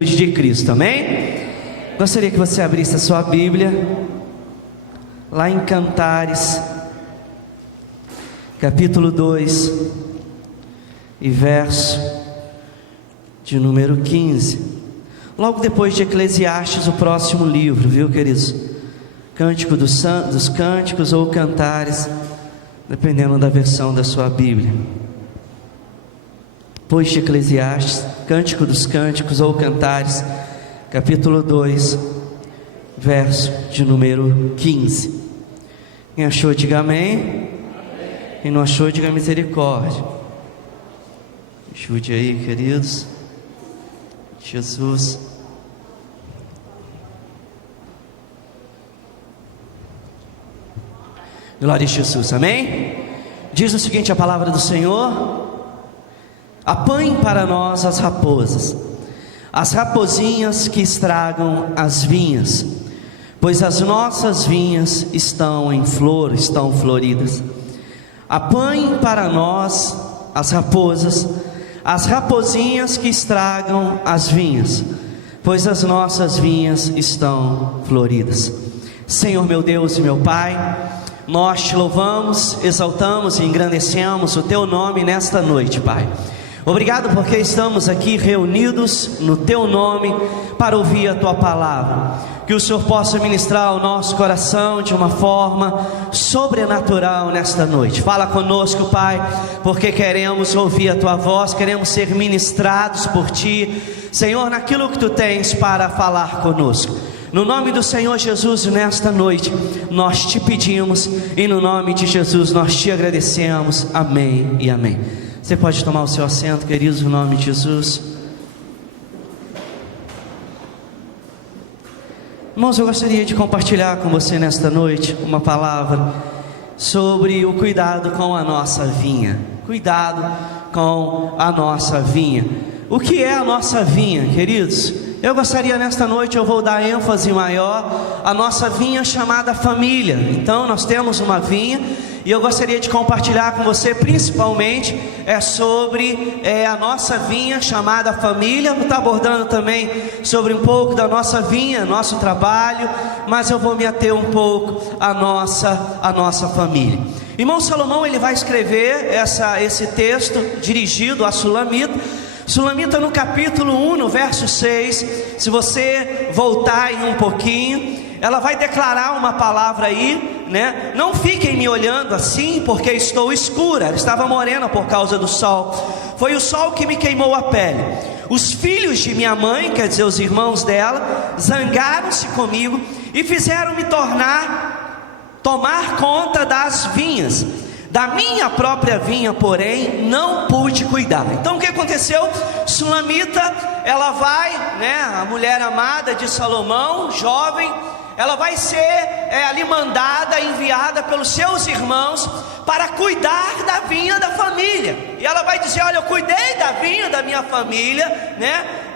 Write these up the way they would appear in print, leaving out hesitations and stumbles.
de Cristo, amém? Gostaria que você abrisse a sua Bíblia lá em Cantares, capítulo 2 e verso de número 15, logo depois de Eclesiastes, o próximo livro, viu, queridos? Cântico dos Cânticos ou Cantares, dependendo da versão da sua Bíblia. Depois de Eclesiastes, Cântico dos Cânticos ou Cantares, capítulo 2, verso de número 15. Quem achou, diga amém. Quem não achou, diga misericórdia. Ajude aí, queridos. Jesus. Glória a Jesus, amém? Diz o seguinte a palavra do Senhor: apanhe para nós as raposas, as rapozinhas que estragam as vinhas, pois as nossas vinhas estão em flor, estão floridas. Apanhe para nós as raposas, as rapozinhas que estragam as vinhas, pois as nossas vinhas estão floridas. Senhor meu Deus e meu Pai, nós te louvamos, exaltamos e engrandecemos o teu nome nesta noite, Pai. Obrigado porque estamos aqui reunidos no teu nome para ouvir a tua palavra. Que o Senhor possa ministrar ao nosso coração de uma forma sobrenatural nesta noite. Fala conosco, Pai, porque queremos ouvir a tua voz, queremos ser ministrados por ti, Senhor, naquilo que tu tens para falar conosco. No nome do Senhor Jesus, nesta noite, nós te pedimos, e no nome de Jesus nós te agradecemos. Amém e amém. Você pode tomar o seu assento, queridos, no nome de Jesus. Irmãos, eu gostaria de compartilhar com você nesta noite uma palavra sobre o cuidado com a nossa vinha. Cuidado com a nossa vinha. O que é a nossa vinha, queridos? Eu gostaria nesta noite, eu vou dar ênfase maior à nossa vinha chamada família. Então nós temos uma vinha, e eu gostaria de compartilhar com você principalmente sobre a nossa vinha chamada família. Vou estar abordando também sobre um pouco da nossa vinha, nosso trabalho, mas eu vou me ater um pouco à nossa família. Irmão Salomão, ele vai escrever esse texto dirigido a Sulamita no capítulo 1, no verso 6, se você voltar aí um pouquinho, ela vai declarar uma palavra aí, né? Não fiquem me olhando assim, porque estou escura. Ela estava morena por causa do sol. Foi o sol que me queimou a pele. Os filhos de minha mãe, quer dizer, os irmãos dela, zangaram-se comigo e fizeram-me tomar conta das vinhas. Da minha própria vinha, porém, não pude cuidar. Então o que aconteceu? Sulamita, ela vai, a mulher amada de Salomão, jovem, ela vai ser ali mandada, enviada pelos seus irmãos para cuidar da vinha da família. E ela vai dizer: olha, eu cuidei da vinha da minha família,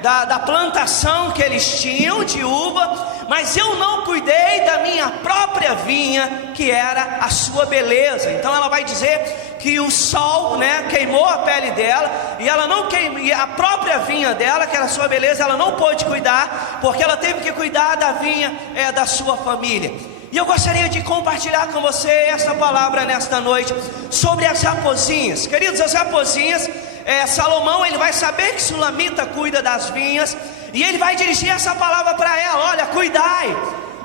da plantação que eles tinham de uva, mas eu não cuidei da minha própria vinha, que era a sua beleza. Então ela vai dizer que o sol, queimou a pele dela, e ela não queimou, e a própria vinha dela, que era a sua beleza, ela não pôde cuidar, porque ela teve que cuidar da vinha da sua família. E eu gostaria de compartilhar com você essa palavra nesta noite sobre as raposinhas. Queridos, as raposinhas, Salomão, ele vai saber que Sulamita cuida das vinhas, e ele vai dirigir essa palavra para ela: olha, cuidai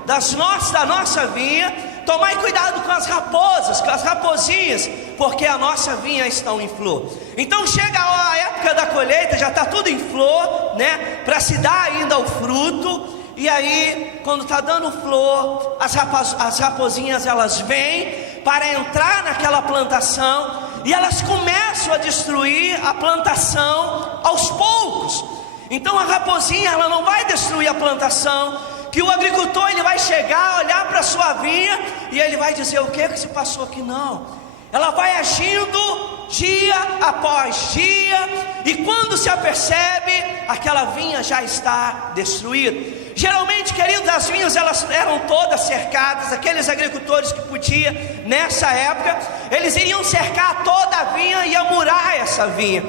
da nossa vinha, tomai cuidado com as raposas, com as raposinhas, porque a nossa vinha estão em flor. Então chega a época da colheita, já está tudo em flor, para se dar ainda o fruto. E aí, quando está dando flor, as raposinhas, elas vêm para entrar naquela plantação, e elas começam a destruir a plantação aos poucos. Então a raposinha, ela não vai destruir a plantação, que o agricultor, ele vai chegar, olhar para a sua vinha, e ele vai dizer: o que é que se passou aqui? Não, ela vai agindo dia após dia, e quando se apercebe, aquela vinha já está destruída. Geralmente, queridos, as vinhas, elas eram todas cercadas. Aqueles agricultores que podiam, nessa época, eles iriam cercar toda a vinha e amurar essa vinha.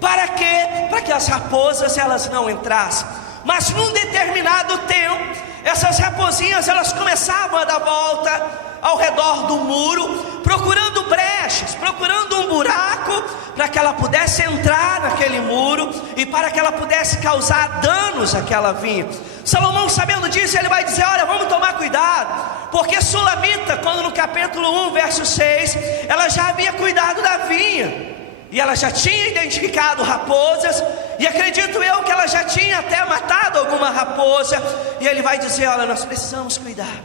Para quê? Para que as raposas, elas não entrassem. Mas num determinado tempo, essas raposinhas, elas começavam a dar volta ao redor do muro, procurando brechas, procurando um buraco, para que ela pudesse entrar naquele muro, e para que ela pudesse causar danos àquela vinha. Salomão, sabendo disso, ele vai dizer: olha, vamos tomar cuidado, porque Sulamita, quando no capítulo 1, verso 6, ela já havia cuidado da vinha, e ela já tinha identificado raposas, e acredito eu que ela já tinha até matado alguma raposa. E ele vai dizer: olha, nós precisamos cuidar,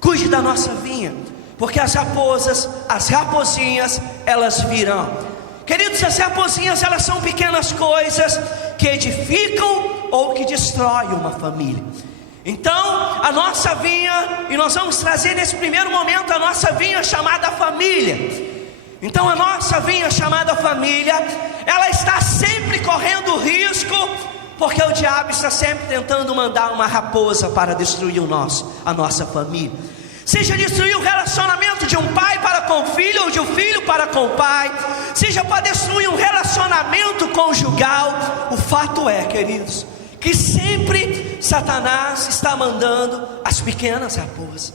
cuide da nossa vinha, porque as raposas, as raposinhas, elas virão. Queridos, as raposinhas, elas são pequenas coisas que edificam ou que destroem uma família. Então, a nossa vinha, e nós vamos trazer nesse primeiro momento a nossa vinha chamada família. Então a nossa vinha chamada família, ela está sempre correndo risco, porque o diabo está sempre tentando mandar uma raposa para destruir a nossa família. Seja destruir o relacionamento de um pai para com o filho, ou de um filho para com o pai, seja para destruir um relacionamento conjugal. O fato é, queridos, que sempre Satanás está mandando as pequenas raposas.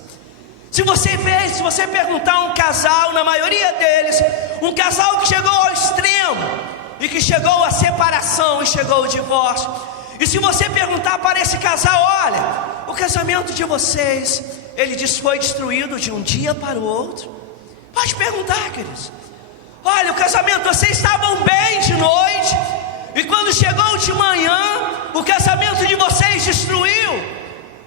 Se você perguntar a um casal, na maioria deles, um casal que chegou ao extremo, e que chegou à separação, e chegou ao divórcio, e se você perguntar para esse casal: olha, o casamento de vocês, ele foi destruído de um dia para o outro. Pode perguntar, queridos. Olha, o casamento, vocês estavam bem de noite, e quando chegou de manhã, o casamento de vocês destruiu.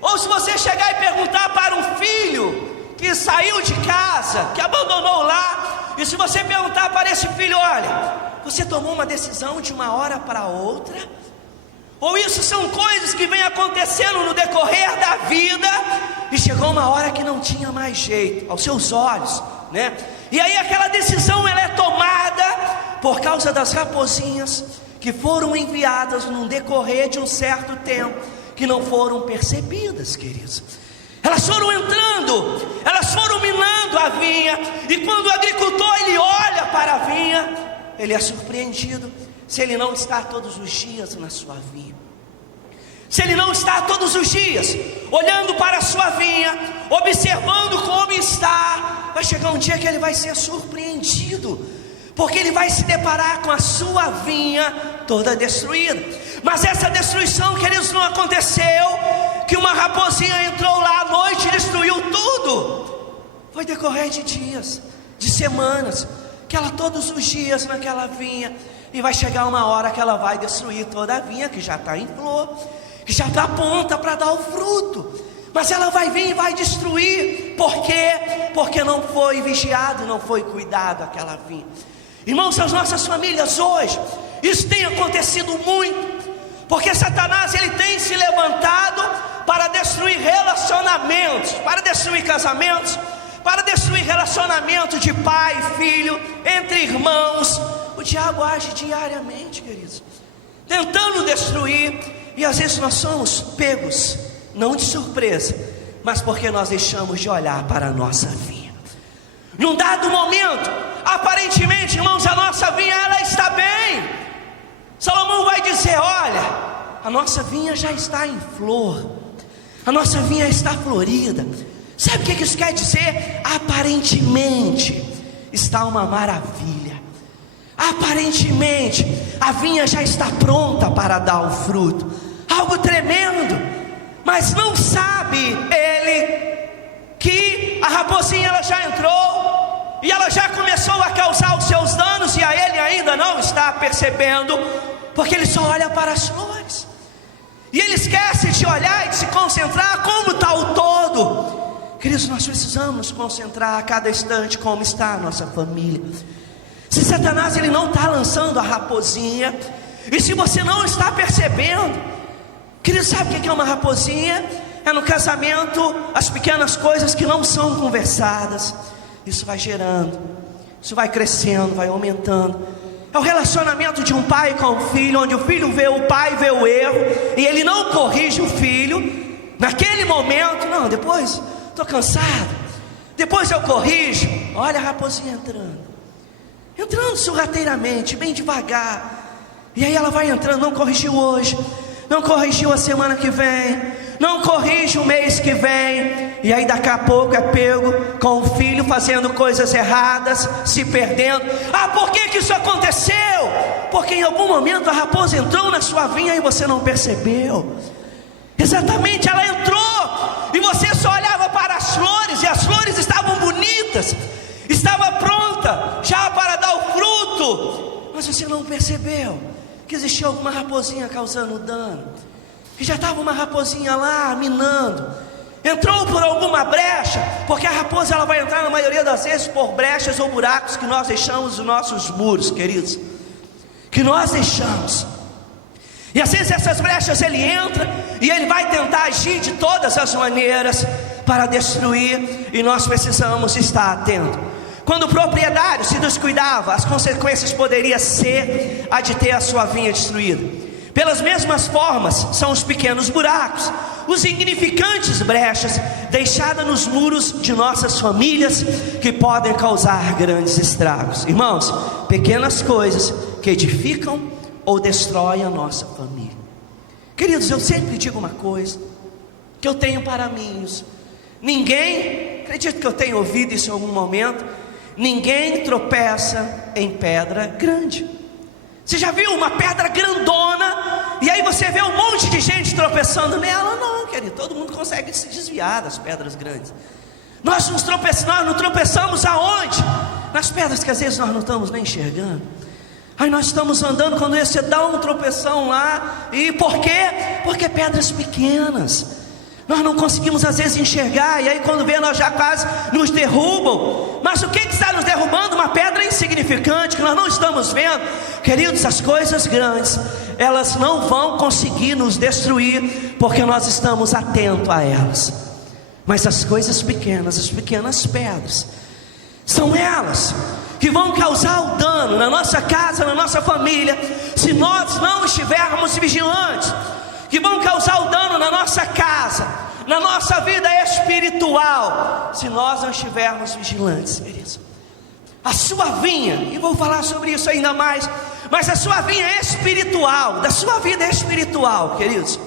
Ou se você chegar e perguntar para um filho que saiu de casa, que abandonou lá, e se você perguntar para esse filho: olha, você tomou uma decisão de uma hora para outra? Ou isso são coisas que vêm acontecendo no decorrer da vida, e chegou uma hora que não tinha mais jeito, aos seus olhos, né? E aí aquela decisão, ela é tomada por causa das raposinhas que foram enviadas no decorrer de um certo tempo, que não foram percebidas, queridos. Elas foram entrando, elas foram minando a vinha, e quando o agricultor, ele olha para a vinha, ele é surpreendido se ele não está todos os dias na sua vinha. Se ele não está todos os dias olhando para a sua vinha, observando como está, vai chegar um dia que ele vai ser surpreendido, porque ele vai se deparar com a sua vinha toda destruída. Mas essa destruição, queridos, não aconteceu que uma raposinha entrou lá à noite e destruiu tudo. Foi decorrer de dias, de semanas, que ela todos os dias naquela vinha, e vai chegar uma hora que ela vai destruir toda a vinha, que já está em flor, que já está pronta para dar o fruto. Mas ela vai vir e vai destruir. Por quê? Porque não foi vigiado, não foi cuidado aquela vinha. Irmãos, as nossas famílias hoje, isso tem acontecido muito, porque Satanás, ele tem se levantado para destruir relacionamentos, para destruir casamentos, para destruir relacionamento de pai e filho, entre irmãos. O diabo age diariamente, queridos, tentando destruir, e às vezes nós somos pegos, não de surpresa, mas porque nós deixamos de olhar para a nossa vinha. Num dado momento, aparentemente, irmãos, a nossa vinha, ela está bem. Salomão vai dizer: olha, a nossa vinha já está em flor, a nossa vinha está florida. Sabe o que isso quer dizer? Aparentemente está uma maravilha, aparentemente a vinha já está pronta para dar o fruto, algo tremendo. Mas não sabe ele que a raposinha, ela já entrou, e ela já começou a causar os seus danos, e a ele ainda não está percebendo, porque ele só olha para as flores, e ele esquece de olhar e de se concentrar como está o todo. Queridos, nós precisamos nos concentrar a cada instante como está a nossa família. Se Satanás, ele não está lançando a raposinha, e se você não está percebendo, queridos, sabe o que é uma raposinha? É no casamento, as pequenas coisas que não são conversadas. Isso vai gerando, isso vai crescendo, vai aumentando. É o relacionamento de um pai com o filho, onde o filho vê o pai, vê o erro, e ele não corrige o filho naquele momento. Não, depois estou cansado, depois eu corrijo. Olha a raposinha entrando sorrateiramente, bem devagar, e aí ela vai entrando, não corrigiu hoje, não corrigiu a semana que vem, não corrige o mês que vem, e aí daqui a pouco é pego com o filho fazendo coisas erradas, se perdendo. Por que isso aconteceu? Porque em algum momento a raposa entrou na sua vinha e você não percebeu. Exatamente, ela entrou e você só olhava para as flores, e as flores estavam bonitas, estava pronta já para dar o fruto, mas você não percebeu que existia alguma raposinha causando dano, que já estava uma raposinha lá minando, entrou por alguma brecha, porque a raposa ela vai entrar na maioria das vezes por brechas ou buracos que nós deixamos nos nossos muros, queridos, que nós deixamos. E às vezes essas brechas ele entra e ele vai tentar agir de todas as maneiras para destruir, e nós precisamos estar atentos. Quando o proprietário se descuidava, as consequências poderiam ser a de ter a sua vinha destruída. Pelas mesmas formas, são os pequenos buracos, os insignificantes brechas deixadas nos muros de nossas famílias, que podem causar grandes estragos. Irmãos, pequenas coisas que edificam ou destroem a nossa família. Queridos, eu sempre digo uma coisa que eu tenho para mim isso. Ninguém, acredito que eu tenha ouvido isso em algum momento, ninguém tropeça em pedra grande. Você já viu uma pedra grandona e aí você vê um monte de gente tropeçando nela? Não, querido, todo mundo consegue se desviar das pedras grandes. Nós não tropeçamos aonde? Nas pedras que às vezes nós não estamos nem enxergando. Aí nós estamos andando, quando você dá um tropeção lá, e por quê? Porque pedras pequenas, nós não conseguimos às vezes enxergar, e aí quando vê nós já quase nos derrubam. Mas o que está nos derrubando? Uma pedra insignificante que nós não estamos vendo. Queridos, as coisas grandes, elas não vão conseguir nos destruir, porque nós estamos atentos a elas. Mas as coisas pequenas, as pequenas pedras, são elas que vão causar o dano na nossa casa, na nossa família, se nós não estivermos vigilantes, que vão causar o dano na nossa casa, na nossa vida espiritual, se nós não estivermos vigilantes, queridos. A sua vinha, e vou falar sobre isso ainda mais, mas a sua vinha espiritual, da sua vida espiritual, queridos,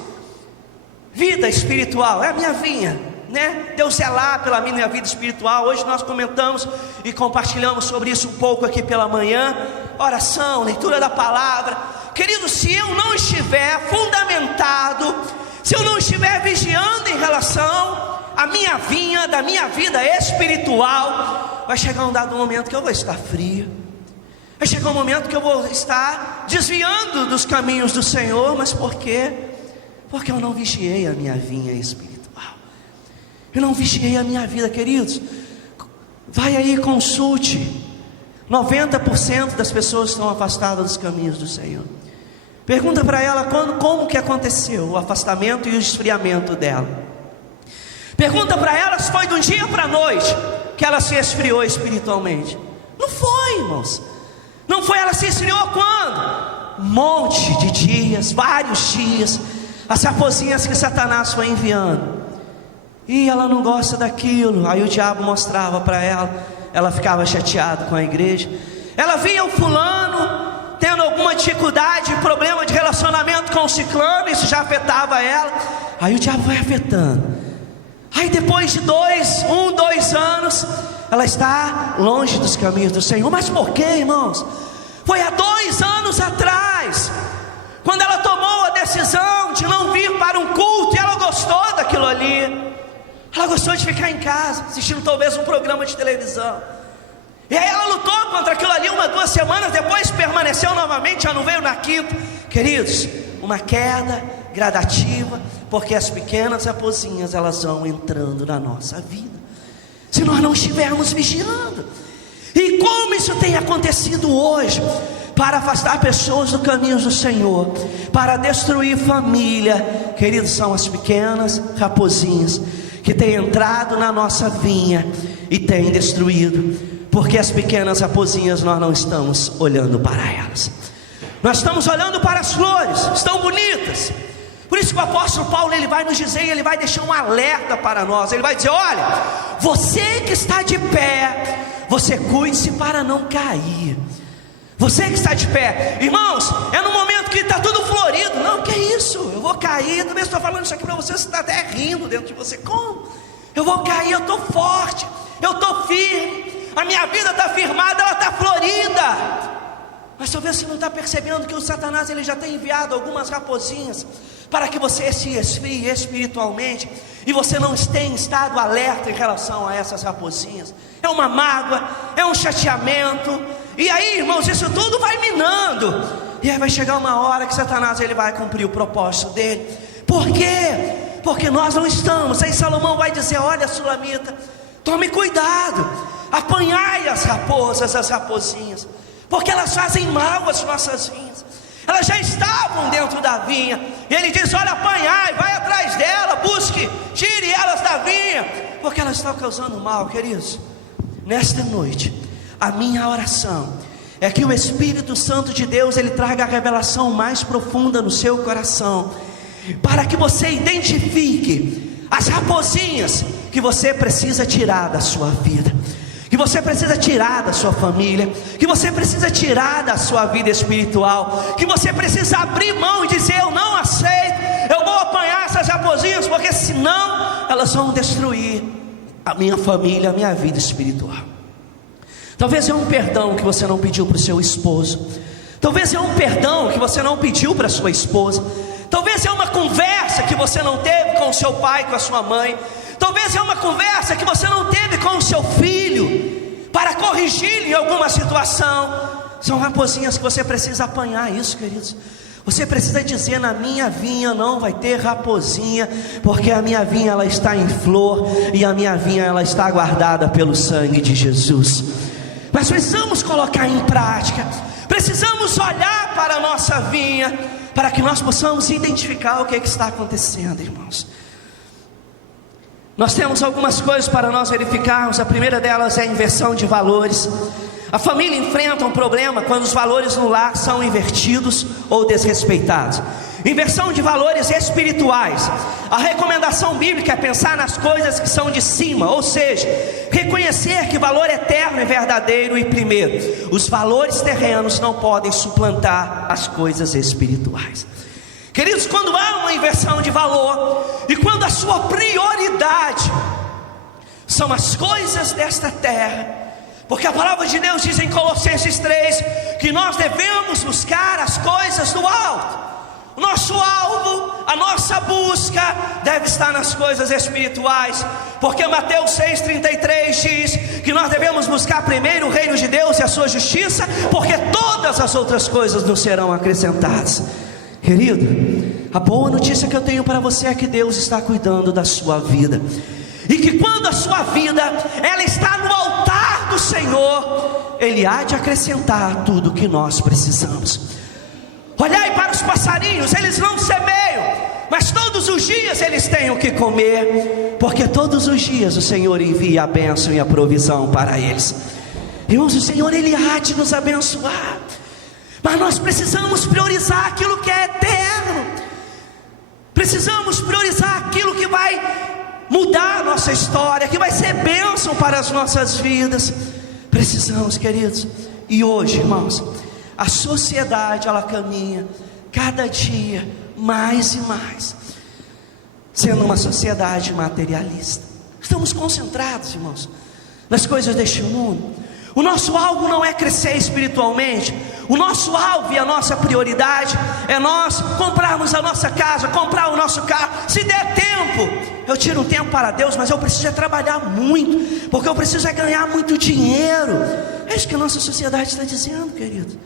vida espiritual, é a minha vinha, né? Deus é lá pela minha vida espiritual. Hoje nós comentamos e compartilhamos sobre isso um pouco aqui pela manhã. Oração, leitura da palavra. Querido, se eu não estiver fundamentado, se eu não estiver vigiando em relação à minha vinha, da minha vida espiritual, vai chegar um dado momento que eu vou estar frio, vai chegar um momento que eu vou estar desviando dos caminhos do Senhor. Mas por quê? Porque eu não vigiei a minha vinha espiritual. Eu não vigiei a minha vida, queridos. Vai aí, consulte. 90% das pessoas estão afastadas dos caminhos do Senhor. Pergunta para ela como que aconteceu o afastamento e o esfriamento dela. Pergunta para ela se foi de um dia para a noite que ela se esfriou espiritualmente. Não foi, irmãos. Não foi. Ela se esfriou quando? Um monte de dias, vários dias, as raposinhas que Satanás foi enviando. E ela não gosta daquilo. Aí o diabo mostrava para ela. Ela ficava chateada com a igreja. Ela via o fulano tendo alguma dificuldade, problema de relacionamento com o ciclano. Isso já afetava ela. Aí o diabo vai afetando. Aí depois de 2 anos, ela está longe dos caminhos do Senhor. Mas por quê, irmãos? Foi há 2 anos atrás, quando ela tomou a decisão de não vir para um culto. E ela gostou daquilo ali. Ela gostou de ficar em casa, assistindo talvez um programa de televisão. E aí ela lutou contra aquilo ali 1, 2 semanas, depois permaneceu novamente, já não veio na quinta. Queridos, uma queda gradativa, porque as pequenas raposinhas, elas vão entrando na nossa vida, se nós não estivermos vigiando. E como isso tem acontecido hoje, para afastar pessoas do caminho do Senhor, para destruir família, queridos, são as pequenas raposinhas que têm entrado na nossa vinha e têm destruído, porque as pequenas raposinhas nós não estamos olhando para elas, nós estamos olhando para as flores, estão bonitas. Por isso que o apóstolo Paulo, ele vai nos dizer, ele vai deixar um alerta para nós. Ele vai dizer: olha, você que está de pé, você cuide-se para não cair. Você que está de pé, irmãos, é no momento que que está tudo florido. Não, que isso? Eu vou cair. Também estou falando isso aqui para você, você está até rindo dentro de você. Como? Eu vou cair, eu estou forte, eu estou firme, a minha vida está firmada, ela está florida. Mas talvez você não está percebendo que o Satanás ele já tem enviado algumas raposinhas para que você se esfrie espiritualmente e você não tenha estado alerta em relação a essas raposinhas. É uma mágoa, é um chateamento, e aí, irmãos, isso tudo vai minando, e aí vai chegar uma hora que Satanás ele vai cumprir o propósito dele. Por quê? Porque nós não estamos. Aí Salomão vai dizer: olha, Sulamita, tome cuidado, apanhai as raposas, as raposinhas, porque elas fazem mal às nossas vinhas. Elas já estavam dentro da vinha, e ele diz: olha, apanhai, vai atrás dela, busque, tire elas da vinha, porque elas estão causando mal. Queridos, nesta noite, a minha oração é que o Espírito Santo de Deus ele traga a revelação mais profunda no seu coração, para que você identifique as raposinhas que você precisa tirar da sua vida, que você precisa tirar da sua família, que você precisa tirar da sua vida espiritual, que você precisa abrir mão e dizer: eu não aceito, eu vou apanhar essas raposinhas, porque senão elas vão destruir a minha família, a minha vida espiritual. Talvez é um perdão que você não pediu para o seu esposo, talvez é um perdão que você não pediu para a sua esposa, talvez é uma conversa que você não teve com o seu pai, com a sua mãe, talvez é uma conversa que você não teve com o seu filho, para corrigir em alguma situação. São raposinhas que você precisa apanhar. Isso, queridos, você precisa dizer: na minha vinha não vai ter raposinha, porque a minha vinha ela está em flor, e a minha vinha ela está guardada pelo sangue de Jesus. Mas precisamos colocar em prática, precisamos olhar para a nossa vinha, para que nós possamos identificar o que está acontecendo, irmãos. Nós temos algumas coisas para nós verificarmos. A primeira delas é a inversão de valores. A família enfrenta um problema quando os valores no lar são invertidos ou desrespeitados. Inversão de valores espirituais. A recomendação bíblica é pensar nas coisas que são de cima, ou seja, reconhecer que valor eterno é verdadeiro e primeiro. Os valores terrenos não podem suplantar as coisas espirituais. Queridos, quando há uma inversão de valor, e quando a sua prioridade são as coisas desta terra, porque a palavra de Deus diz em Colossenses 3, que nós devemos buscar as coisas do alto. O nosso alvo, a nossa busca deve estar nas coisas espirituais, porque Mateus 6,33 diz que nós devemos buscar primeiro o reino de Deus e a sua justiça, porque todas as outras coisas nos serão acrescentadas. Querido, a boa notícia que eu tenho para você é que Deus está cuidando da sua vida, e que quando a sua vida ela está no altar do Senhor, Ele há de acrescentar tudo o que nós precisamos. Olhai para os passarinhos, eles não semeiam, mas todos os dias eles têm o que comer, porque todos os dias o Senhor envia a bênção e a provisão para eles. Irmãos, o Senhor Ele há de nos abençoar, mas nós precisamos priorizar aquilo que é eterno, precisamos priorizar aquilo que vai mudar a nossa história, que vai ser bênção para as nossas vidas. Precisamos, queridos. E hoje, irmãos, a sociedade ela caminha cada dia mais e mais sendo uma sociedade materialista. Estamos concentrados, irmãos, nas coisas deste mundo. O nosso alvo não é crescer espiritualmente. O nosso alvo e a nossa prioridade é nós comprarmos a nossa casa, comprar o nosso carro. Se der tempo, eu tiro um tempo para Deus, mas eu preciso trabalhar muito, porque eu preciso ganhar muito dinheiro. É isso que a nossa sociedade está dizendo, querido.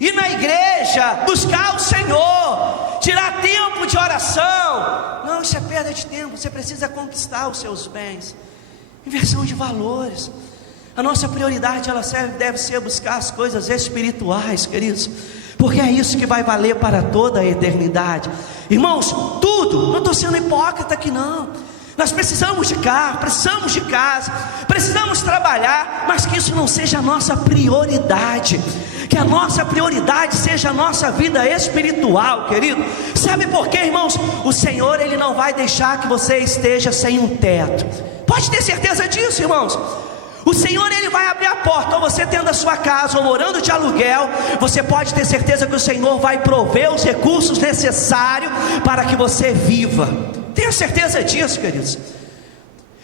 Ir na igreja, buscar o Senhor, tirar tempo de oração, não, isso é perda de tempo. Você precisa conquistar os seus bens. Inversão de valores. A nossa prioridade ela deve ser buscar as coisas espirituais, queridos, porque é isso que vai valer para toda a eternidade. Irmãos, tudo, não estou sendo hipócrita aqui não. Nós precisamos de carro, precisamos de casa, precisamos trabalhar, mas que isso não seja a nossa prioridade. Que a nossa prioridade seja a nossa vida espiritual, querido. Sabe por quê, irmãos? O Senhor Ele não vai deixar que você esteja sem um teto. Pode ter certeza disso, irmãos. O Senhor, Ele vai abrir a porta. Ou você tendo a sua casa, ou morando de aluguel, você pode ter certeza que o Senhor vai prover os recursos necessários para que você viva. Tenha certeza disso, queridos.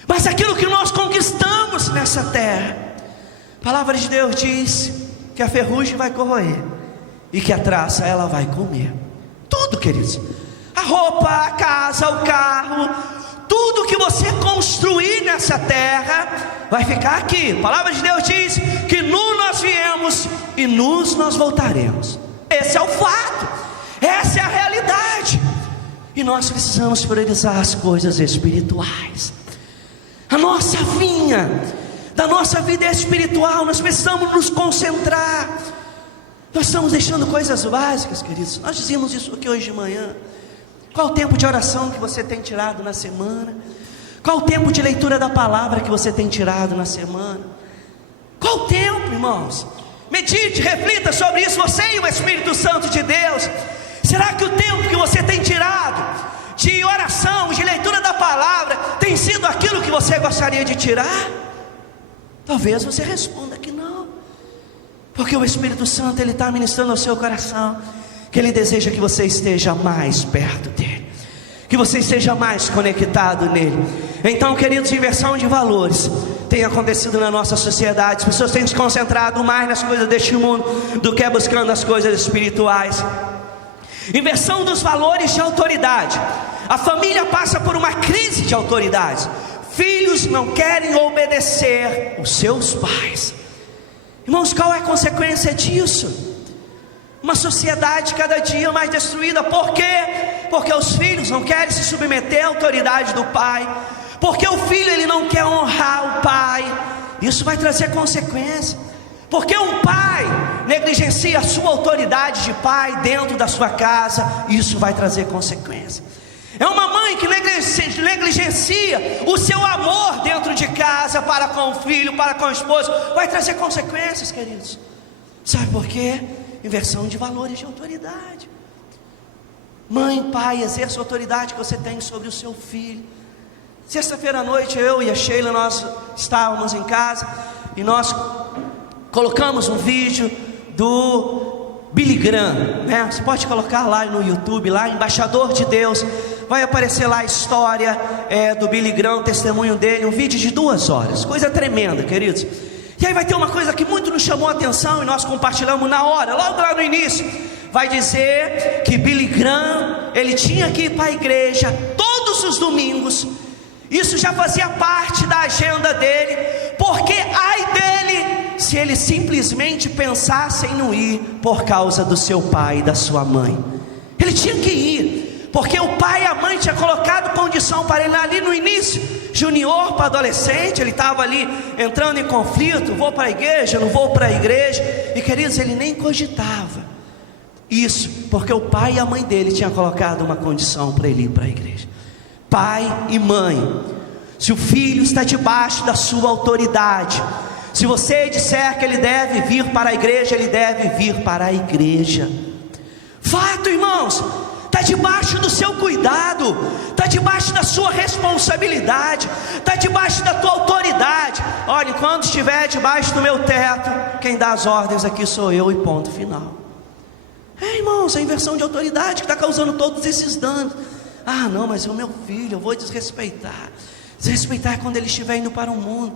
Mas aquilo que nós conquistamos nessa terra, a palavra de Deus diz que a ferrugem vai corroer e que a traça ela vai comer. Tudo, queridos. A roupa, a casa, o carro, tudo que você construir nessa terra vai ficar aqui. A palavra de Deus diz que nu nós viemos e nus nós voltaremos. Esse é o fato, essa é a realidade. E nós precisamos priorizar as coisas espirituais. A nossa vinha da nossa vida espiritual, nós precisamos nos concentrar. Nós estamos deixando coisas básicas, queridos. Nós dizíamos isso aqui hoje de manhã. Qual o tempo de oração que você tem tirado na semana? Qual o tempo de leitura da palavra que você tem tirado na semana? Qual o tempo, irmãos? Medite, reflita sobre isso, você e o Espírito Santo de Deus. Será que o tempo que você tem tirado de oração, de leitura da palavra, tem sido aquilo que você gostaria de tirar? Talvez você responda que não, porque o Espírito Santo, Ele está ministrando ao seu coração, que Ele deseja que você esteja mais perto dEle, que você esteja mais conectado nele. Então, queridos, inversão de valores tem acontecido na nossa sociedade. As pessoas têm se concentrado mais nas coisas deste mundo do que buscando as coisas espirituais. Inversão dos valores de autoridade. A família passa por uma crise de autoridade. Filhos não querem obedecer os seus pais. Irmãos, qual é a consequência disso? Uma sociedade cada dia mais destruída. Por quê? Porque os filhos não querem se submeter à autoridade do pai. Porque o filho ele não quer honrar o pai. Isso vai trazer consequência. Porque um pai negligencia a sua autoridade de pai dentro da sua casa. Isso vai trazer consequência. É uma mãe que negligencia o seu amor dentro de casa para com o filho, para com o esposo. Vai trazer consequências, queridos. Sabe por quê? Inversão de valores de autoridade. Mãe, pai, exerça a autoridade que você tem sobre o seu filho. Sexta-feira à noite, eu e a Sheila, nós estávamos em casa e nós colocamos um vídeo do Billy Graham, né? Você pode colocar lá no YouTube, lá, Embaixador de Deus. Vai aparecer lá a história do Billy Graham, o testemunho dele, um vídeo de 2 horas, coisa tremenda, queridos. E aí vai ter uma coisa que muito nos chamou a atenção e nós compartilhamos na hora, logo lá no início. Vai dizer que Billy Graham, ele tinha que ir para a igreja todos os domingos. Isso já fazia parte da agenda dele, porque ai dele se ele simplesmente pensasse em não ir por causa do seu pai e da sua mãe. Ele tinha que ir, porque o pai e a mãe tinham colocado condição para ele ali no início, junior para adolescente, ele estava ali entrando em conflito, vou para a igreja, não vou para a igreja, e queridos, ele nem cogitava isso, porque o pai e a mãe dele tinham colocado uma condição para ele ir para a igreja. Pai e mãe, se o filho está debaixo da sua autoridade, se você disser que ele deve vir para a igreja, ele deve vir para a igreja. Fato, irmãos, está debaixo do seu cuidado, está debaixo da sua responsabilidade, está debaixo da tua autoridade. Olha, quando estiver debaixo do meu teto, quem dá as ordens aqui sou eu, e ponto final. Irmãos, a inversão de autoridade que está causando todos esses danos. Ah não, mas é o meu filho, eu vou desrespeitar. Desrespeitar quando ele estiver indo para o mundo.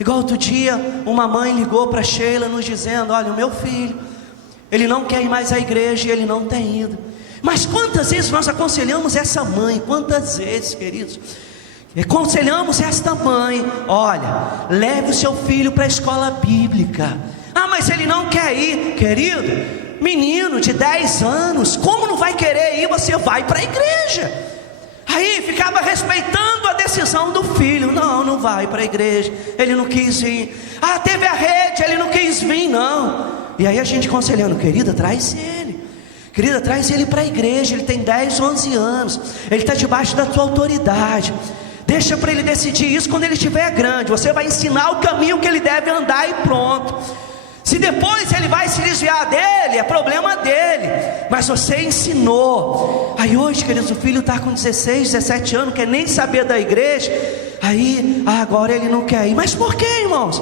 Igual outro dia, uma mãe ligou para Sheila nos dizendo: olha, o meu filho, ele não quer ir mais à igreja e ele não tem ido. Mas quantas vezes nós aconselhamos essa mãe? Quantas vezes, queridos, aconselhamos esta mãe: olha, leve o seu filho para a escola bíblica. Ah, mas ele não quer ir. Querido, menino de 10 anos, como não vai querer ir? Você vai para a igreja. Aí ficava respeitando a decisão do filho. Não, não vai para a igreja, ele não quis ir. Ah, teve a rede, ele não quis vir, não. E aí a gente aconselhando: querida, traz ele. Querida, traz ele para a igreja, ele tem 10, 11 anos, ele está debaixo da tua autoridade. Deixa para ele decidir isso quando ele estiver grande. Você vai ensinar o caminho que ele deve andar e pronto. Se depois ele vai se desviar dele, é problema dele, mas você ensinou. Aí hoje, queridos, o filho está com 16, 17 anos, quer nem saber da igreja. Aí, agora ele não quer ir. Mas por quê, irmãos?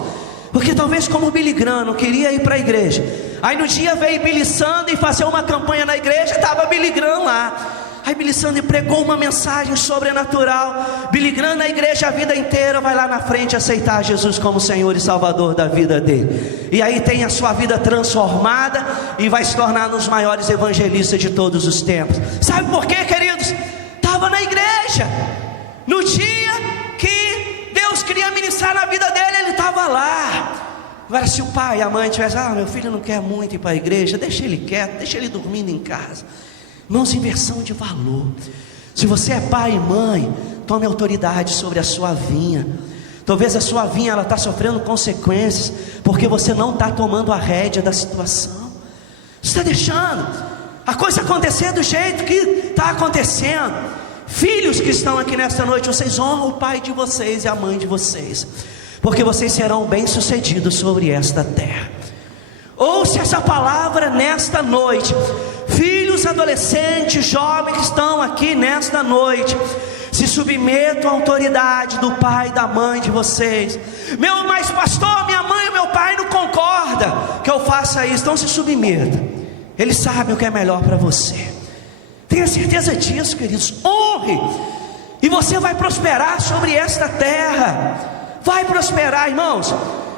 Porque talvez como Billy Graham não queria ir para a igreja, aí no dia veio Billy Sunday fazer uma campanha na igreja, estava Billy Graham lá. Aí Billy Sunday pregou uma mensagem sobrenatural. Billy Graham na igreja a vida inteira vai lá na frente aceitar Jesus como Senhor e Salvador da vida dele. E aí tem a sua vida transformada e vai se tornar um dos maiores evangelistas de todos os tempos. Sabe por quê, queridos? Estava na igreja. No dia que Deus queria ministrar na vida dele, ele estava lá. Agora se o pai e a mãe tivessem, meu filho não quer muito ir para a igreja, deixa ele quieto, deixa ele dormindo em casa. Irmãos, inversão de valor. Se você é pai e mãe, tome autoridade sobre a sua vinha. Talvez a sua vinha ela está sofrendo consequências porque você não está tomando a rédea da situação. Você está deixando a coisa acontecer do jeito que está acontecendo. Filhos que estão aqui nesta noite, vocês honram o pai de vocês e a mãe de vocês, porque vocês serão bem-sucedidos sobre esta terra. Ouça essa palavra nesta noite. Filhos, adolescentes, jovens que estão aqui nesta noite, se submetam à autoridade do pai e da mãe de vocês. Mas pastor, minha mãe e meu pai não concordam que eu faça isso. Então se submeta. Eles sabem o que é melhor para você. Tenha certeza disso, queridos. Honre, e você vai prosperar sobre esta terra. Vai prosperar, irmãos.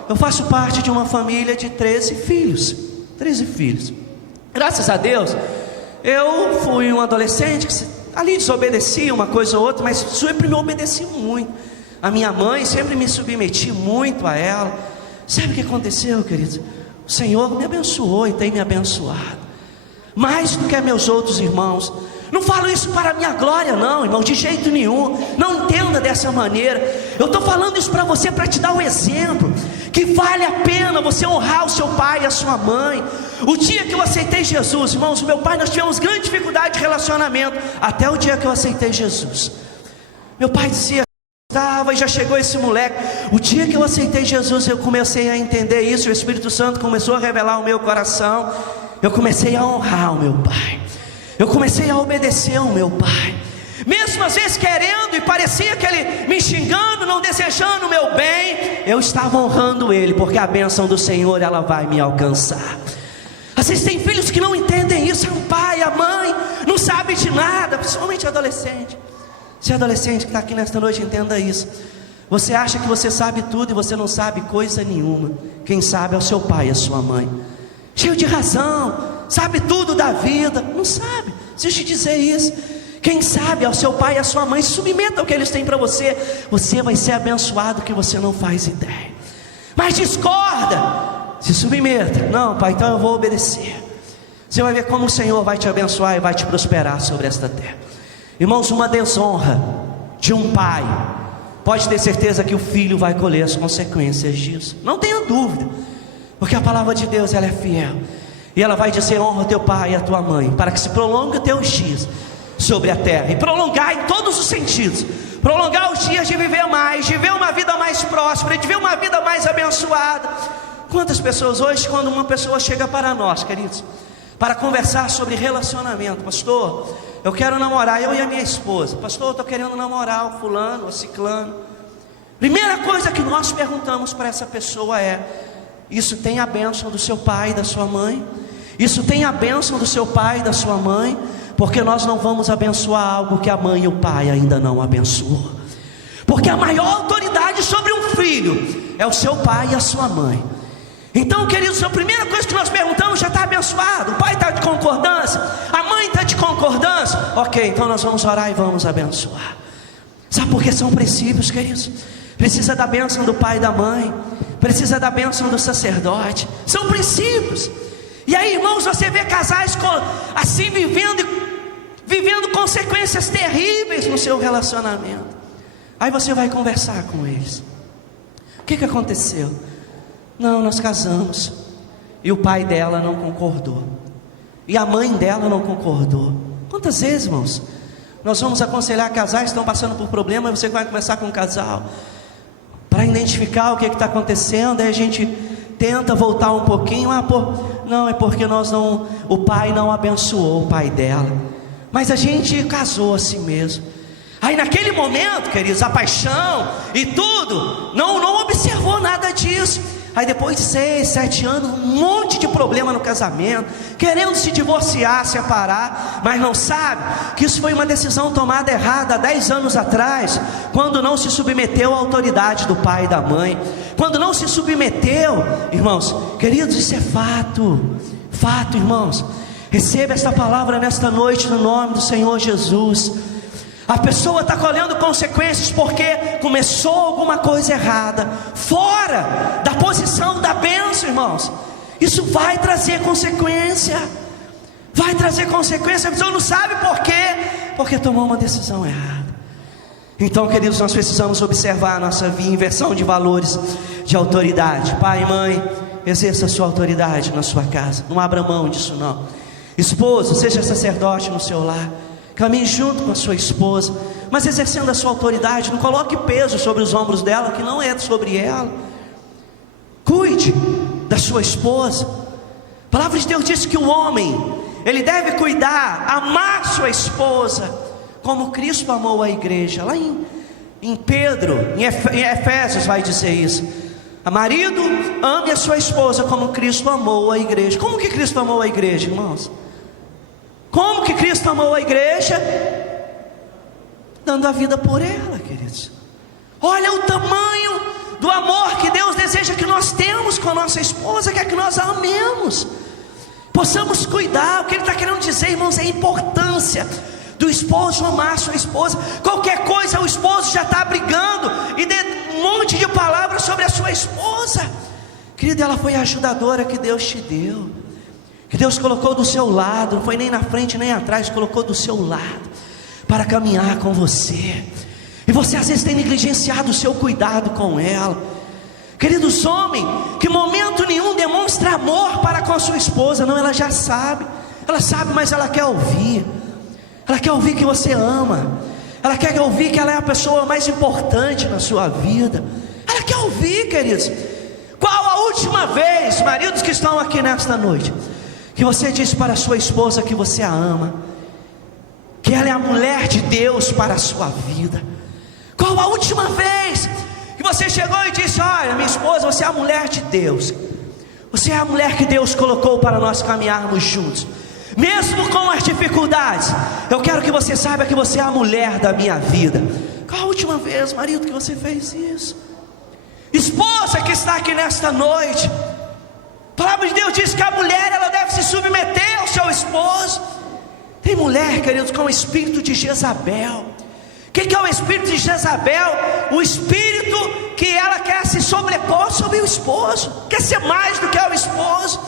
Eu faço parte de uma família de 13 filhos. 13 filhos. Graças a Deus, eu fui um adolescente que ali desobedecia uma coisa ou outra, mas sempre me obedeci muito. A minha mãe, sempre me submeti muito a ela. Sabe o que aconteceu, queridos? O Senhor me abençoou e tem me abençoado mais do que meus outros irmãos. Não falo isso para a minha glória não, irmão, de jeito nenhum. Não entenda dessa maneira. Eu estou falando isso para você, para te dar um exemplo que vale a pena você honrar o seu pai e a sua mãe. O dia que eu aceitei Jesus, irmãos, o meu pai, nós tivemos grande dificuldade de relacionamento, até o dia que eu aceitei Jesus. Meu pai dizia, estava e já chegou esse moleque. O dia que eu aceitei Jesus, eu comecei a entender isso. O Espírito Santo começou a revelar o meu coração. Eu comecei a honrar o meu pai. Eu comecei a obedecer ao meu pai, mesmo às vezes querendo, e parecia que ele me xingando, não desejando o meu bem, eu estava honrando ele, porque a bênção do Senhor, ela vai me alcançar. Às vezes tem filhos que não entendem isso. O pai, a mãe, não sabe de nada, principalmente adolescente. Se é adolescente que está aqui nesta noite, entenda isso. Você acha que você sabe tudo e você não sabe coisa nenhuma. Quem sabe é o seu pai e a sua mãe, cheio de razão, sabe tudo da vida. Não sabe, deixa eu te dizer isso. Quem sabe é o seu pai e a sua mãe. Se submeta ao que eles têm para você. Você vai ser abençoado que você não faz ideia. Mas discorda, se submeta. Não, pai, então eu vou obedecer. Você vai ver como o Senhor vai te abençoar e vai te prosperar sobre esta terra. Irmãos, uma desonra de um pai, pode ter certeza que o filho vai colher as consequências disso. Não tenha dúvida, porque a palavra de Deus, ela é fiel. E ela vai dizer, honra o teu pai e a tua mãe, para que se prolongue os teus dias sobre a terra. E prolongar em todos os sentidos. Prolongar os dias de viver mais, de viver uma vida mais próspera, de viver uma vida mais abençoada. Quantas pessoas hoje, quando uma pessoa chega para nós, queridos, para conversar sobre relacionamento, pastor, eu quero namorar, eu e a minha esposa. Pastor, eu estou querendo namorar o fulano, o ciclano. Primeira coisa que nós perguntamos para essa pessoa é: isso tem a bênção do seu pai e da sua mãe? Isso tem a bênção do seu pai e da sua mãe? Porque nós não vamos abençoar algo que a mãe e o pai ainda não abençoou. Porque a maior autoridade sobre um filho é o seu pai e a sua mãe. Então, queridos, a primeira coisa que nós perguntamos: já está abençoado? O pai está de concordância? A mãe está de concordância? Ok, então nós vamos orar e vamos abençoar. Sabe por que são princípios, queridos? Precisa da bênção do pai e da mãe, precisa da bênção do sacerdote. São princípios. E aí, irmãos, você vê casais assim vivendo consequências terríveis no seu relacionamento. Aí você vai conversar com eles. O que aconteceu? Não, nós casamos e o pai dela não concordou, e a mãe dela não concordou. Quantas vezes, irmãos, nós vamos aconselhar casais que estão passando por problema, e você vai conversar com um casal para identificar o que está acontecendo. Aí a gente tenta voltar um pouquinho. Não, é porque o pai não abençoou o pai dela, mas a gente casou assim mesmo. Aí naquele momento, queridos, a paixão e tudo não observou nada disso. Aí depois de 6, 7 anos, um monte de problema no casamento, querendo se divorciar, separar, mas não sabe que isso foi uma decisão tomada errada há 10 anos atrás, quando não se submeteu à autoridade do pai e da mãe, quando não se submeteu, irmãos, queridos, isso é fato, irmãos. Receba esta palavra nesta noite no nome do Senhor Jesus. A pessoa está colhendo consequências porque começou alguma coisa errada, fora da posição da bênção, irmãos. Isso vai trazer consequência, a pessoa não sabe por quê, porque tomou uma decisão errada. Então, queridos, nós precisamos observar a nossa vida, inversão de valores, de autoridade. Pai e mãe, exerça a sua autoridade na sua casa, não abra mão disso não. Esposo, seja sacerdote no seu lar, caminhe junto com a sua esposa, mas exercendo a sua autoridade. Não coloque peso sobre os ombros dela, que não é sobre ela. Cuide da sua esposa. A palavra de Deus diz que o homem, ele deve cuidar, amar sua esposa, como Cristo amou a igreja. Lá em Pedro, em Efésios vai dizer isso. Marido, ame a sua esposa como Cristo amou a igreja. Como que Cristo amou a igreja, irmãos? Como que Cristo amou a igreja? Dando a vida por ela, queridos. Olha o tamanho do amor que Deus deseja que nós temos com a nossa esposa, quer que nós a amemos, possamos cuidar. O que Ele está querendo dizer, irmãos, é a importância do esposo amar a sua esposa. Qualquer coisa o esposo já está brigando e dê um monte de palavras sobre a sua esposa. Querido, ela foi a ajudadora que Deus te deu, que Deus colocou do seu lado, não foi nem na frente nem atrás, colocou do seu lado, para caminhar com você, e você às vezes tem negligenciado o seu cuidado com ela. Queridos, homem que momento nenhum demonstra amor para com a sua esposa, não, ela já sabe, mas ela quer ouvir que você ama, ela quer ouvir que ela é a pessoa mais importante na sua vida, ela quer ouvir, queridos. Qual a última vez, maridos que estão aqui nesta noite, que você disse para a sua esposa que você a ama, que ela é a mulher de Deus para a sua vida? Qual a última vez que você chegou e disse: olha, minha esposa, você é a mulher de Deus, você é a mulher que Deus colocou para nós caminharmos juntos, mesmo com as dificuldades, eu quero que você saiba que você é a mulher da minha vida. Qual a última vez, marido, que você fez isso? Esposa que está aqui nesta noite, a palavra de Deus diz que a mulher, ela deve se submeter ao seu esposo. Tem mulher, queridos, com o espírito de Jezabel. O que é o espírito de Jezabel? O espírito que ela quer se sobrepor sobre o esposo, quer ser mais do que o esposo.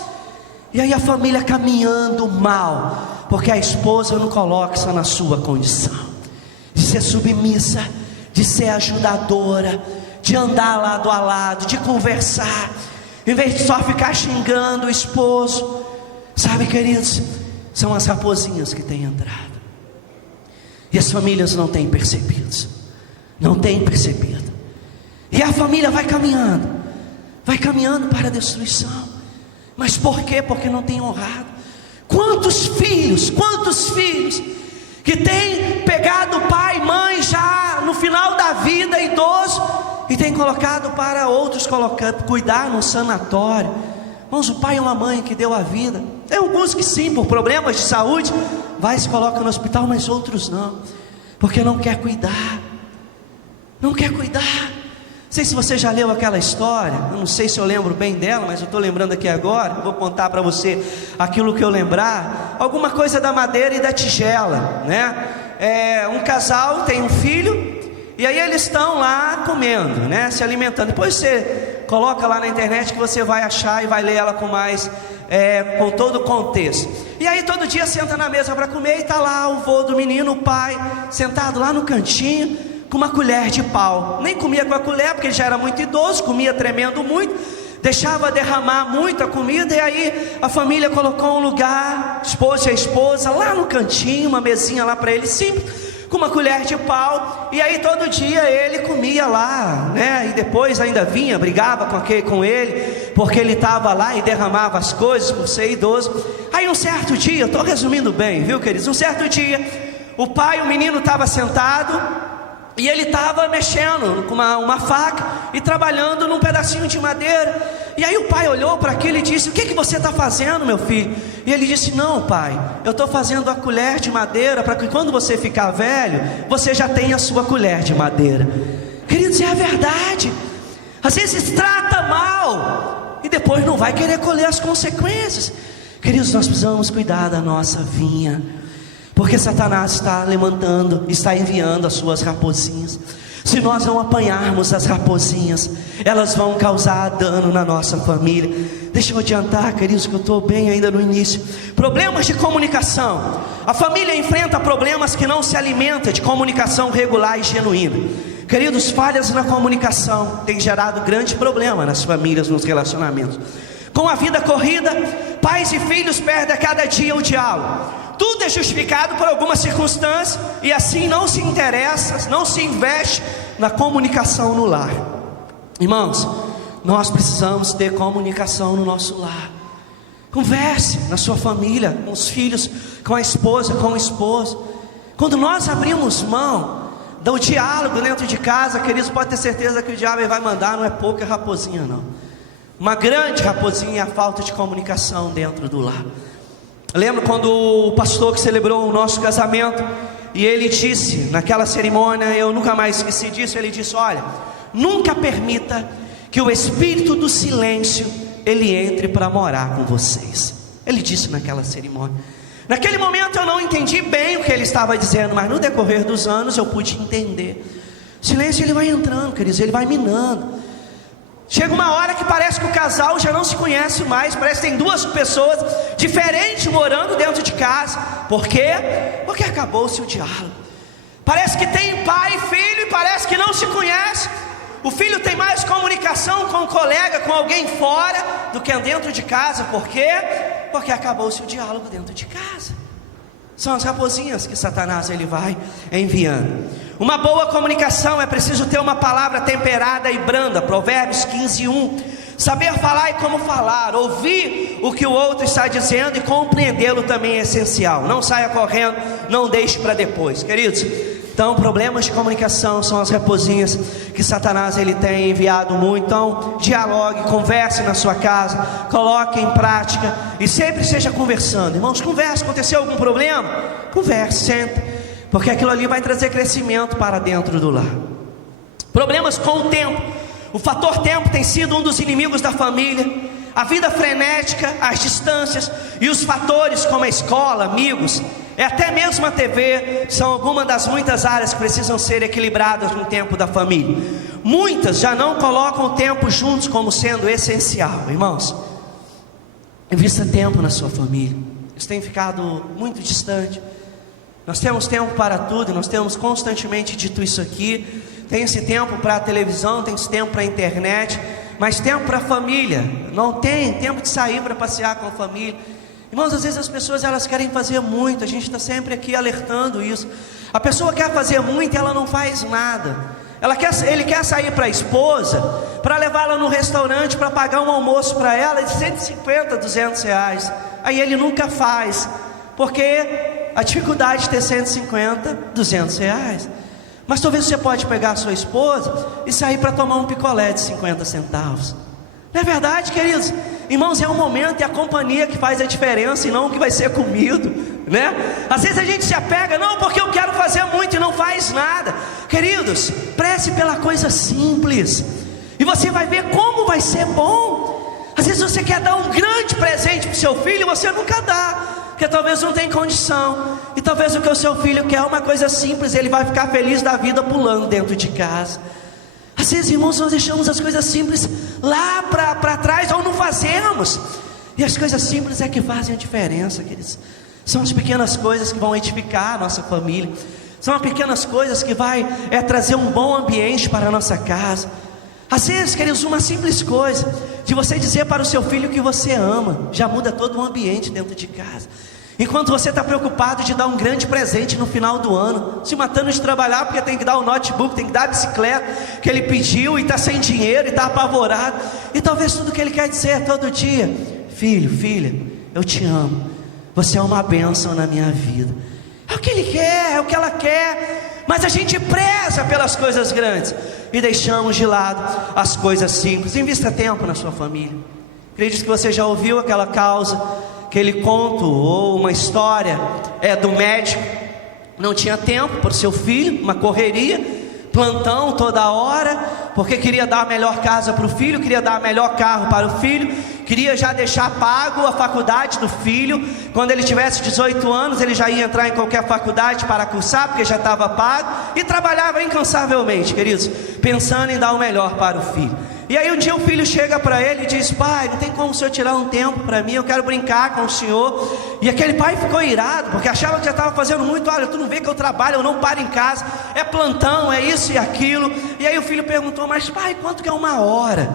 E aí a família caminhando mal, porque a esposa não coloca isso na sua condição de ser submissa, de ser ajudadora, de andar lado a lado, de conversar, em vez de só ficar xingando o esposo. Sabe, queridos, são as raposinhas que têm entrado, e as famílias não têm percebido, e a família vai caminhando para a destruição. Mas por quê? Porque não tem honrado. Quantos filhos que têm pegado pai e mãe já no final da vida, idoso, e tem colocado para outros cuidar no sanatório. Irmãos, o pai e uma mãe que deu a vida, tem alguns que sim, por problemas de saúde, vai e se coloca no hospital, mas outros não, porque não quer cuidar. Não sei se você já leu aquela história, eu não sei se eu lembro bem dela, mas eu estou lembrando aqui agora, vou contar para você aquilo que eu lembrar, alguma coisa da madeira e da tigela, né? Um casal tem um filho, e aí eles estão lá comendo, né? Se alimentando. Depois você coloca lá na internet que você vai achar e vai ler ela com mais, com todo o contexto. E aí todo dia senta na mesa para comer, e está lá o vô do menino, o pai, sentado lá no cantinho, com uma colher de pau. Nem comia com a colher, porque ele já era muito idoso, comia tremendo muito, deixava derramar muito a comida. E aí a família colocou um lugar, esposo e a esposa, lá no cantinho, uma mesinha lá para ele, simples, com uma colher de pau. E aí todo dia ele comia lá, né? E depois ainda vinha, brigava com ele, porque ele estava lá e derramava as coisas por ser idoso. Aí um certo dia, eu estou resumindo bem, viu, queridos? Um certo dia, o pai, o menino estava sentado, e ele estava mexendo com uma faca e trabalhando num pedacinho de madeira. E aí o pai olhou para aquilo e disse: o que você está fazendo, meu filho? E ele disse: não, pai, eu estou fazendo a colher de madeira para que quando você ficar velho, você já tenha a sua colher de madeira. Queridos, é a verdade. Às vezes trata mal e depois não vai querer colher as consequências. Queridos, nós precisamos cuidar da nossa vinha, porque Satanás está levantando, está enviando as suas raposinhas. Se nós não apanharmos as raposinhas, elas vão causar dano na nossa família. Deixa eu adiantar, queridos, que eu estou bem ainda no início. Problemas de comunicação. A família enfrenta problemas que não se alimentam de comunicação regular e genuína. Queridos, falhas na comunicação têm gerado grande problema nas famílias, nos relacionamentos. Com a vida corrida, pais e filhos perdem a cada dia o diálogo. Tudo é justificado por alguma circunstância, e assim não se interessa, não se investe na comunicação no lar. Irmãos, nós precisamos ter comunicação no nosso lar. Converse na sua família, com os filhos, com a esposa, com o esposo. Quando nós abrimos mão do diálogo dentro de casa, queridos, pode ter certeza que o diabo vai mandar, não é pouca raposinha não. Uma grande raposinha é a falta de comunicação dentro do lar. Lembro quando o pastor que celebrou o nosso casamento, e ele disse naquela cerimônia, eu nunca mais esqueci disso, ele disse: olha, nunca permita que o espírito do silêncio ele entre para morar com vocês. Ele disse naquela cerimônia. Naquele momento eu não entendi bem o que ele estava dizendo, mas no decorrer dos anos eu pude entender. O silêncio ele vai entrando, queridos, ele vai minando. Chega uma hora que parece que o casal já não se conhece mais, parece que tem duas pessoas diferentes morando dentro de casa. Por quê? Porque acabou-se o diálogo. Parece que tem pai e filho e parece que não se conhece. O filho tem mais comunicação com o colega, com alguém fora, do que dentro de casa. Por quê? Porque acabou-se o diálogo dentro de casa. São as raposinhas que Satanás ele vai enviando. Uma boa comunicação é preciso ter uma palavra temperada e branda. Provérbios 15:1. Saber falar e como falar, ouvir o que o outro está dizendo e compreendê-lo também é essencial. Não saia correndo, não deixe para depois, queridos. Então, problemas de comunicação são as raposinhas que Satanás ele tem enviado muito. Então, dialogue, converse na sua casa, coloque em prática e sempre esteja conversando. Irmãos, converse. Aconteceu algum problema? Converse, sente, porque aquilo ali vai trazer crescimento para dentro do lar. Problemas com o tempo. O fator tempo tem sido um dos inimigos da família. A vida frenética, as distâncias e os fatores como a escola, amigos, até mesmo a TV, são algumas das muitas áreas que precisam ser equilibradas no tempo da família. Muitas já não colocam o tempo juntos como sendo essencial. Irmãos, invista tempo na sua família. Eles têm ficado muito distantes. Nós temos tempo para tudo, nós temos constantemente dito isso aqui. Tem esse tempo para a televisão, tem esse tempo para a internet, mas tempo para a família. Não tem tempo de sair para passear com a família. Irmãos, às vezes as pessoas elas querem fazer muito. A gente está sempre aqui alertando isso. A pessoa quer fazer muito e ela não faz nada. Ele quer sair para a esposa, para levá-la no restaurante, para pagar um almoço para ela de 150, 200 reais. Aí ele nunca faz, porque a dificuldade de ter 150, 200 reais. Mas talvez você pode pegar a sua esposa e sair para tomar um picolé de 50 centavos. Não é verdade, queridos? Irmãos, é o momento e a companhia que faz a diferença e não o que vai ser comido, né? Às vezes a gente se apega, não, porque eu quero fazer muito e não faz nada. Queridos, preze pela coisa simples e você vai ver como vai ser bom. Às vezes você quer dar um grande presente para o seu filho e você nunca dá, porque talvez não tenha condição. E talvez o que o seu filho quer é uma coisa simples, ele vai ficar feliz da vida pulando dentro de casa. Às vezes, irmãos, nós deixamos as coisas simples lá para trás, ou não fazemos. E as coisas simples é que fazem a diferença, queridos. São as pequenas coisas que vão edificar a nossa família. São as pequenas coisas que vai trazer um bom ambiente para a nossa casa. Às vezes, queridos, uma simples coisa de você dizer para o seu filho que você ama, já muda todo o ambiente dentro de casa. Enquanto você está preocupado de dar um grande presente no final do ano, se matando de trabalhar porque tem que dar o notebook, tem que dar a bicicleta que ele pediu e está sem dinheiro e está apavorado. E talvez tudo que ele quer dizer todo dia: filho, filha, eu te amo, você é uma bênção na minha vida. É o que ele quer, é o que ela quer. mas a gente preza pelas coisas grandes e deixamos de lado as coisas simples. Invista tempo na sua família. Acredito que você já ouviu aquela causa, aquele conto ou uma história do médico. Não tinha tempo para o seu filho, uma correria, plantão toda hora, porque queria dar a melhor casa para o filho, queria dar o melhor carro para o filho, queria já deixar pago a faculdade do filho. Quando ele tivesse 18 anos, ele já ia entrar em qualquer faculdade para cursar, porque já estava pago, e trabalhava incansavelmente, queridos, pensando em dar o melhor para o filho. E aí um dia o filho chega para ele e diz: pai, não tem como o senhor tirar um tempo para mim, eu quero brincar com o senhor. E aquele pai ficou irado, porque achava que já estava fazendo muito. Olha, tu não vê que eu trabalho, eu não paro em casa, é plantão, é isso e aquilo. E aí o filho perguntou: mas pai, quanto que é uma hora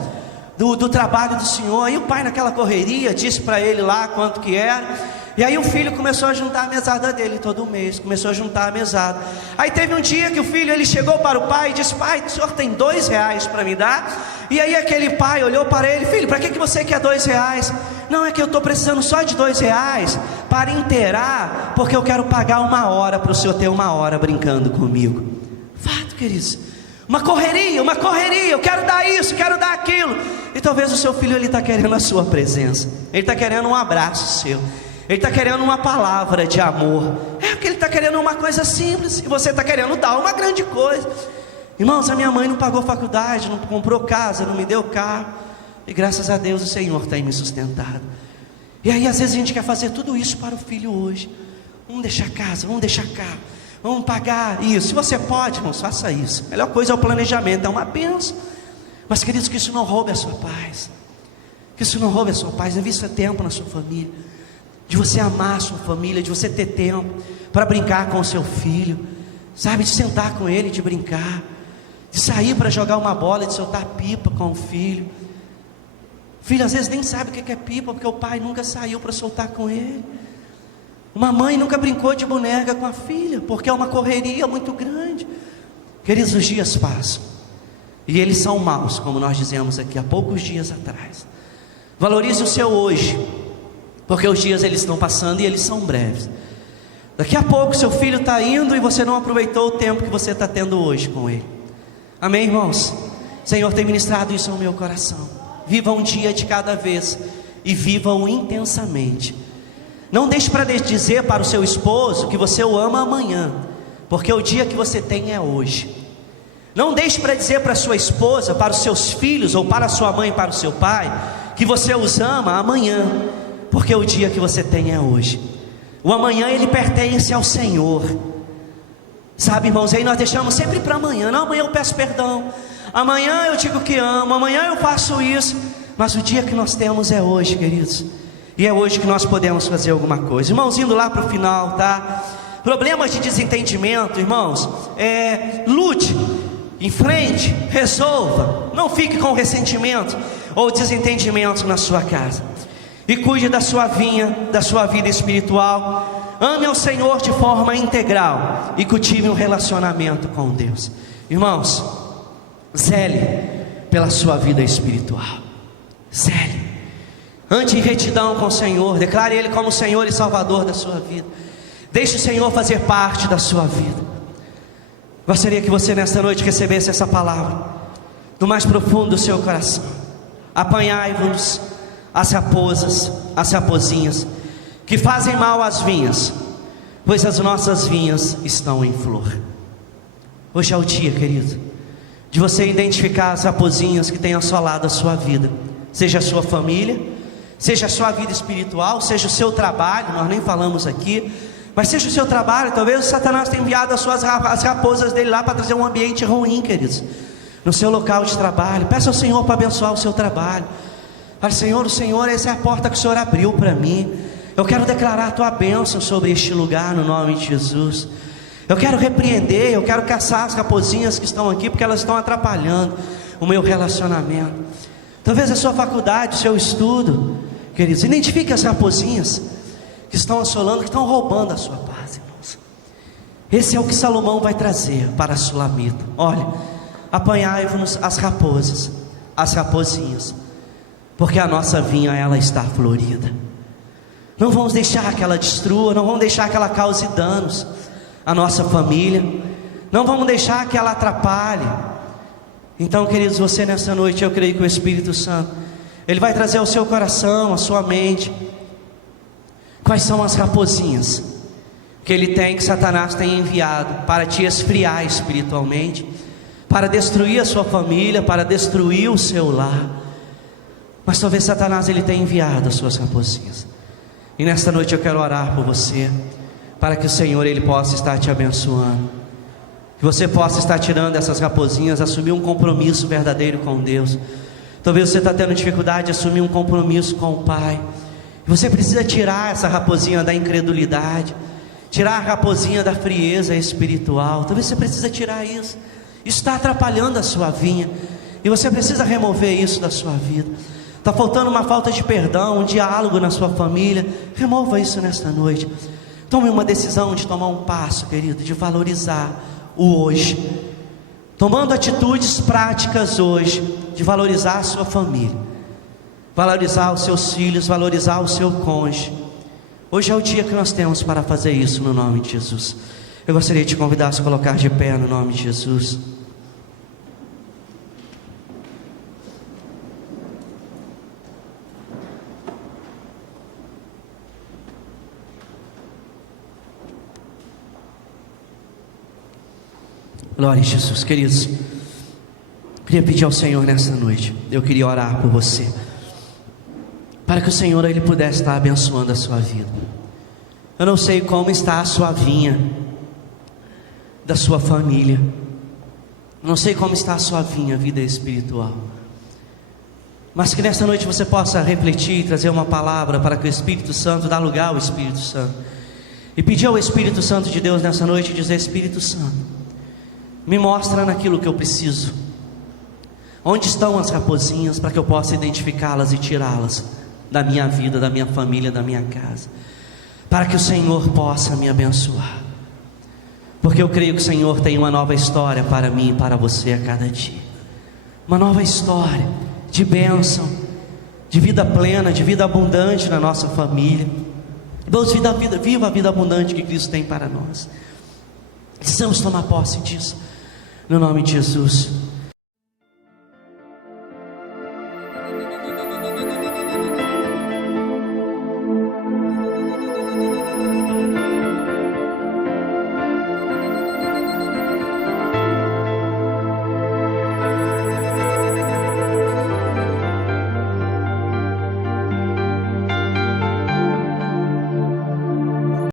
do trabalho do senhor? Aí o pai, naquela correria, disse para ele lá quanto que era. E aí o filho começou a juntar a mesada dele todo mês, começou a juntar a mesada. Aí teve um dia que o filho, ele chegou para o pai e disse: pai, o senhor tem R$2 para me dar? E aí aquele pai olhou para ele: filho, para que você quer R$2? Não, é que eu estou precisando só de R$2 para inteirar, porque eu quero pagar uma hora para o senhor ter uma hora brincando comigo. Fato, queridos, uma correria, eu quero dar isso, quero dar aquilo. E talvez o seu filho, ele está querendo a sua presença, ele está querendo um abraço seu, ele está querendo uma palavra de amor. É porque ele está querendo uma coisa simples, e você está querendo dar uma grande coisa. Irmãos, a minha mãe não pagou faculdade, não comprou casa, não me deu carro, e graças a Deus o Senhor tem me sustentado. E aí às vezes a gente quer fazer tudo isso para o filho hoje. Vamos deixar casa, vamos deixar carro, vamos pagar isso. Se você pode, irmãos, faça isso. A melhor coisa é o planejamento, é uma bênção. Mas queridos, que isso não roube a sua paz, que isso não roube a sua paz. Invista tempo na sua família, de você amar a sua família, de você ter tempo para brincar com o seu filho, sabe, de sentar com ele, de brincar, de sair para jogar uma bola, de soltar pipa com o filho. O filho às vezes nem sabe o que é pipa, porque o pai nunca saiu para soltar com ele. Uma mãe nunca brincou de boneca com a filha, porque é uma correria muito grande. Queridos, os dias passam, e eles são maus, como nós dizemos aqui há poucos dias atrás. Valorize o seu hoje, porque os dias eles estão passando e eles são breves. Daqui a pouco seu filho está indo e você não aproveitou o tempo que você está tendo hoje com ele. Amém, irmãos? O Senhor tem ministrado isso ao meu coração. Viva um dia de cada vez e viva-o intensamente. Não deixe para dizer para o seu esposo que você o ama amanhã, porque o dia que você tem é hoje. Não deixe para dizer para a sua esposa, para os seus filhos, ou para a sua mãe, para o seu pai, que você os ama amanhã, porque o dia que você tem é hoje. O amanhã ele pertence ao Senhor. Sabe, irmãos, aí nós deixamos sempre para amanhã. Não, amanhã eu peço perdão, amanhã eu digo que amo, amanhã eu faço isso. Mas o dia que nós temos é hoje, queridos. E é hoje que nós podemos fazer alguma coisa. Irmãos, indo lá para o final, tá? Problemas de desentendimento, irmãos, lute, enfrente, resolva. Não fique com ressentimento ou desentendimento na sua casa. E cuide da sua vinha, da sua vida espiritual. Ame ao Senhor de forma integral e cultive um relacionamento com Deus. Irmãos, zele pela sua vida espiritual. Zele. Ande em retidão com o Senhor. Declare Ele como Senhor e Salvador da sua vida. Deixe o Senhor fazer parte da sua vida. Gostaria que você nesta noite recebesse essa palavra do mais profundo do seu coração. Apanhai-vos as raposas, as rapozinhas, que fazem mal às vinhas, pois as nossas vinhas estão em flor. Hoje é o dia, querido, de você identificar as rapozinhas que têm assolado a sua vida, seja a sua família, seja a sua vida espiritual, seja o seu trabalho. Nós nem falamos aqui, mas seja o seu trabalho. Talvez o Satanás tenha enviado as raposas dele lá para trazer um ambiente ruim, queridos, no seu local de trabalho. Peça ao Senhor para abençoar o seu trabalho. Fale: Senhor, o Senhor, essa é a porta que o Senhor abriu para mim. Eu quero declarar a tua bênção sobre este lugar, no nome de Jesus. Eu quero repreender, eu quero caçar as raposinhas que estão aqui, porque elas estão atrapalhando o meu relacionamento. Talvez a sua faculdade, o seu estudo, queridos, identifique as raposinhas que estão assolando, que estão roubando a sua paz, irmãos. Esse é o que Salomão vai trazer para a Sulamita. Olha, apanhai-vos as raposas, as raposinhas, porque a nossa vinha, ela está florida. Não vamos deixar que ela destrua, não vamos deixar que ela cause danos à nossa família. não vamos deixar que ela atrapalhe. Então, queridos, você nessa noite, eu creio que o Espírito Santo, ele vai trazer ao seu coração, à sua mente, quais são as raposinhas que ele tem, que Satanás tem enviado para te esfriar espiritualmente, para destruir a sua família, para destruir o seu lar. Mas talvez Satanás ele tenha enviado as suas raposinhas. E nesta noite eu quero orar por você, para que o Senhor ele possa estar te abençoando, que você possa estar tirando essas raposinhas, assumir um compromisso verdadeiro com Deus. Talvez você está tendo dificuldade de assumir um compromisso com o Pai, e você precisa tirar essa raposinha da incredulidade, tirar a raposinha da frieza espiritual. Talvez você precisa tirar isso. Isso está atrapalhando a sua vinha, e você precisa remover isso da sua vida. Está faltando uma falta de perdão, um diálogo na sua família. Remova isso nesta noite. Tome uma decisão de tomar um passo, querido, de valorizar o hoje, tomando atitudes práticas hoje, de valorizar a sua família, valorizar os seus filhos, valorizar o seu cônjuge. Hoje é o dia que nós temos para fazer isso, no nome de Jesus. Eu gostaria de te convidar a se colocar de pé no nome de Jesus. Glória a Jesus. Queridos, eu queria pedir ao Senhor nessa noite, eu queria orar por você, para que o Senhor ele pudesse estar abençoando a sua vida. Eu não sei como está a sua vinha da sua família, eu não sei como está a sua vinha, vida espiritual, mas que nessa noite você possa refletir e trazer uma palavra para que o Espírito Santo, dá lugar ao Espírito Santo, e pedir ao Espírito Santo de Deus nessa noite e dizer: Espírito Santo, me mostra naquilo que eu preciso, onde estão as raposinhas, para que eu possa identificá-las e tirá-las da minha vida, da minha família, da minha casa, para que o Senhor possa me abençoar, porque eu creio que o Senhor tem uma nova história para mim e para você a cada dia, uma nova história de bênção, de vida plena, de vida abundante na nossa família. Deus, viva a vida abundante que Cristo tem para nós. Precisamos tomar posse disso, no nome de Jesus.